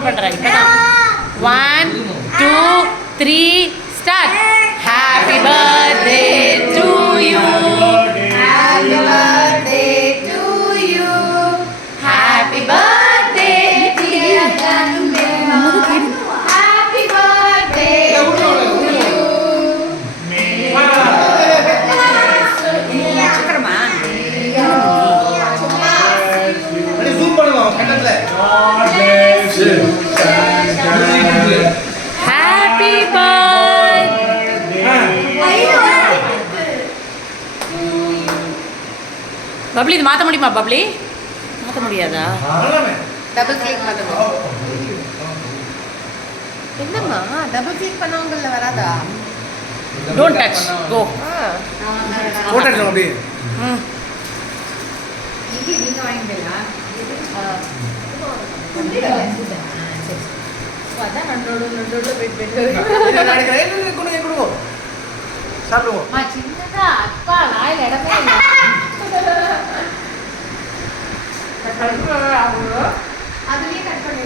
count பண்ணுறேன் இப்போதான் 1 2 3 start happy birthday to you happy birthday to you happy birthday dear தம்பி happy birthday to you சக்கரமா அடி zoom பண்ணுவோம் கண்ணத்துல ஹாப்பி பர்த்டே பப்ளி இது மாற்ற முடியுமா பப்ளி மாற்ற முடியாதா டபுள் கிளிக் பண்ணுங்க என்னம்மா டபுள் கிளிக் பண்ணவங்கள வராதா டோன்ட் டச் கோ போட்டோ எடுங்க அப்படியே இது நீங்க வாங்கிடலா அதான் நண்டோடு வெயிட் கொடுங்க சாப்பிடுவோம் சின்னதா அப்பா நாயில் இடமே இல்லை அதுலயே கட் பண்ணி